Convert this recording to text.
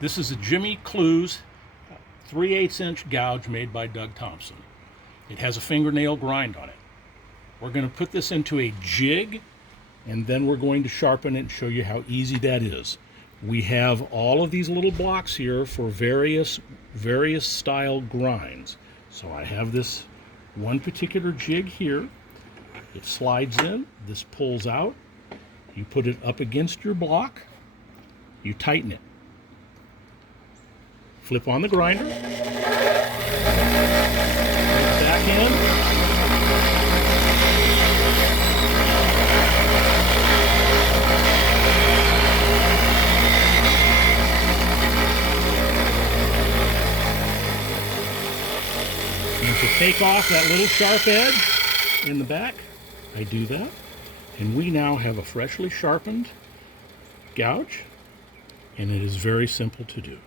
This is a Jimmy Clewes 3/8 inch gouge made by Thompson. It has a fingernail grind on it. We're going to put this into a jig, and then we're going to sharpen it and show you how easy that is. We have all of these little blocks here for various style grinds. So I have this one particular jig here. It slides in, this pulls out, you put it up against your block, you tighten it. Flip on the grinder, put it back in, and to take off that little sharp edge in the back, I do that, and we now have a freshly sharpened gouge, and it is very simple to do.